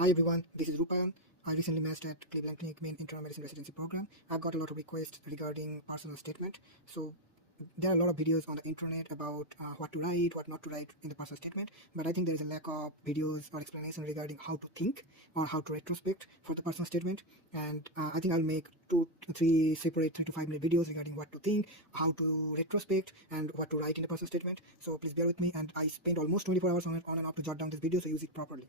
Hi everyone, this is Rupayan. I recently matched at Cleveland Clinic main internal medicine residency program. I've got a lot of requests regarding personal statement. So there are a lot of videos on the internet about what to write, what not to write in the personal statement. But I think there is a lack of videos or explanation regarding how to think or how to retrospect for the personal statement. And I think I'll make 2-3 separate 3 to 5 minute videos regarding what to think, how to retrospect, and what to write in the personal statement. So please bear with me. And I spent almost 24 hours on and off to jot down this video, so use it properly.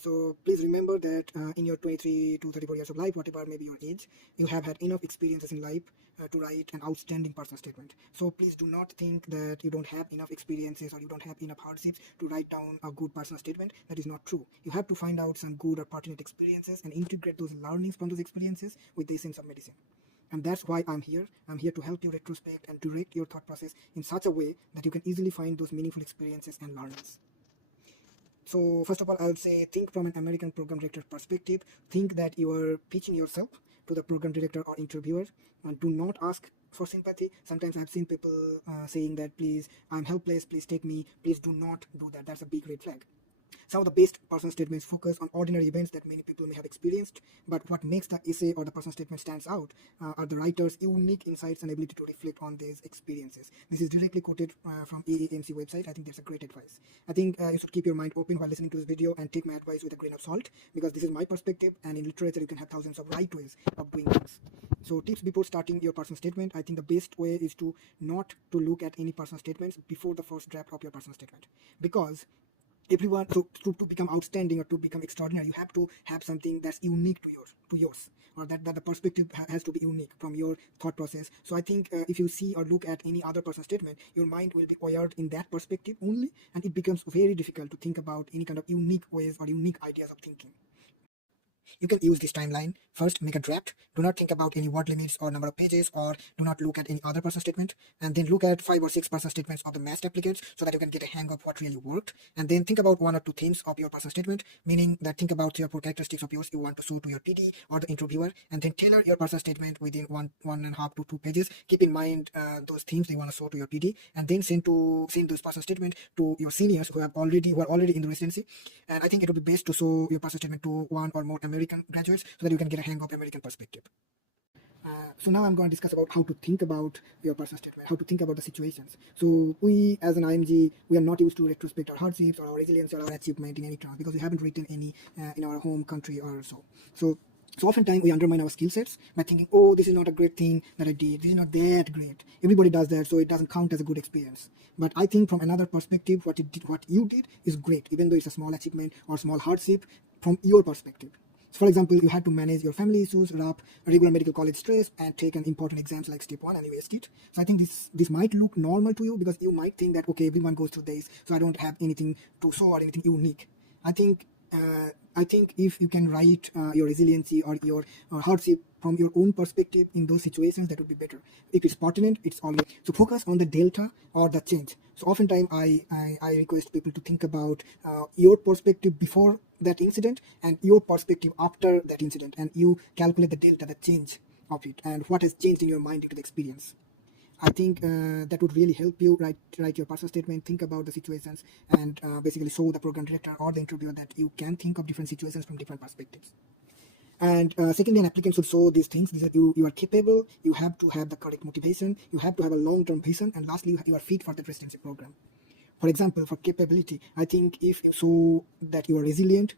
So please remember that in your 23 to 34 years of life, whatever may be your age, you have had enough experiences in life to write an outstanding personal statement. So please do not think that you don't have enough experiences or you don't have enough hardships to write down a good personal statement. That is not true. You have to find out some good or pertinent experiences and integrate those learnings from those experiences with the essence of medicine. And that's why I'm here. I'm here to help you retrospect and direct your thought process in such a way that you can easily find those meaningful experiences and learnings. So first of all, I would say think from an American program director perspective. Think that you are pitching yourself to the program director or interviewer, and do not ask for sympathy. Sometimes I've seen people saying that, please, I'm helpless, please take me. Please do not do that. That's a big red flag. Some of the best personal statements focus on ordinary events that many people may have experienced, but what makes the essay or the personal statement stands out are the writer's unique insights and ability to reflect on these experiences. This is directly quoted from AAMC website. I think that's a great advice. I think you should keep your mind open while listening to this video and take my advice with a grain of salt, because this is my perspective, and in literature you can have thousands of right ways of doing things. So tips before starting your personal statement. I think the best way is to not to look at any personal statements before the first draft of your personal statement, because everyone, so to become outstanding or to become extraordinary, you have to have something that's unique to yours, or that the perspective has to be unique from your thought process. So I think if you see or look at any other person's statement, your mind will be wired in that perspective only, and it becomes very difficult to think about any kind of unique ways or unique ideas of thinking. You can use this timeline. First, make a draft. Do not think about any word limits or number of pages, or do not look at any other personal statement. And then look at 5 or 6 personal statements of the matched applicants so that you can get a hang of what really worked. And then think about 1 or 2 themes of your personal statement, meaning that think about 3 or 4 characteristics of yours you want to show to your TD or the interviewer, and then tailor your personal statement within 1.5 to 2 pages. Keep in mind those themes that you want to show to your PD, and then send those personal statement to your seniors who are already in the residency. And I think it would be best to show your personal statement to 1 or more American graduates so that you can get a hang of American perspective. So now I'm going to discuss about how to think about your personal statement, how to think about the situations. So we, as an IMG, we are not used to retrospect our hardships or our resilience or our achievement in any term, because we haven't written any in our home country or so. So oftentimes we undermine our skill sets by thinking, oh, this is not a great thing that I did. This is not that great. Everybody does that, so it doesn't count as a good experience. But I think from another perspective, what you did is great, even though it's a small achievement or small hardship from your perspective. So for example, you had to manage your family issues, wrap regular medical college stress, and take an important exams like step 1, and you aced it. So I think this might look normal to you, because you might think that, okay, everyone goes through this, so I don't have anything to show or anything unique. I think if you can write your resiliency or your hardship from your own perspective in those situations, that would be better. If it's pertinent, it's always so focus on the delta or the change. So oftentimes I request people to think about your perspective before that incident and your perspective after that incident, and you calculate the delta, the change of it, and what has changed in your mind due to the experience. I think that would really help you write your personal statement, think about the situations, and basically show the program director or the interviewer that you can think of different situations from different perspectives. And secondly, an applicant should show these things: that you are capable, you have to have the correct motivation, you have to have a long-term vision, and lastly, you are fit for the residency program. For example, for capability, I think if you show that you are resilient,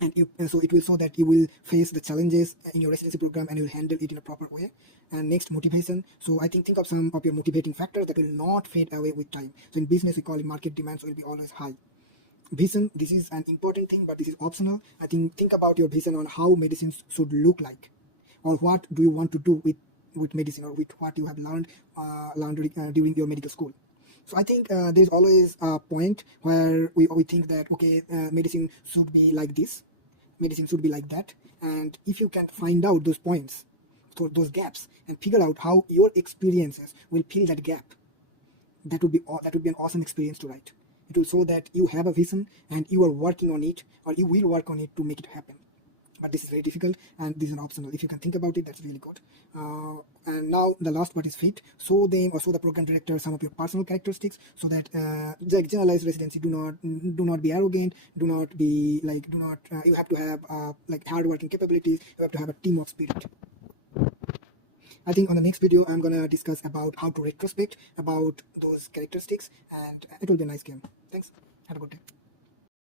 and so it will show that you will face the challenges in your residency program and you will handle it in a proper way. And next, motivation. So I think of some of your motivating factors that will not fade away with time. So in business, we call it market demand, so it will be always high. Vision, this is an important thing, but this is optional. I think about your vision on how medicine should look like, or what do you want to do with medicine, or with what you have learned during your medical school. So I think there's always a point where we think that, okay, medicine should be like this, medicine should be like that. And if you can find out those points, those gaps, and figure out how your experiences will fill that gap, that would be an awesome experience to write. It will show that you have a vision and you are working on it, or you will work on it to make it happen. but this is very difficult, and this is an optional. If you can think about it, that's really good. And now the last part is fit. Show them, or show the program director some of your personal characteristics, so that the generalized residency, do not be arrogant, do not be like, you have to have like hardworking capabilities, you have to have a teamwork spirit. I think on the next video I'm gonna discuss about how to retrospect about those characteristics, and it will be a nice game. Thanks. Have a good day.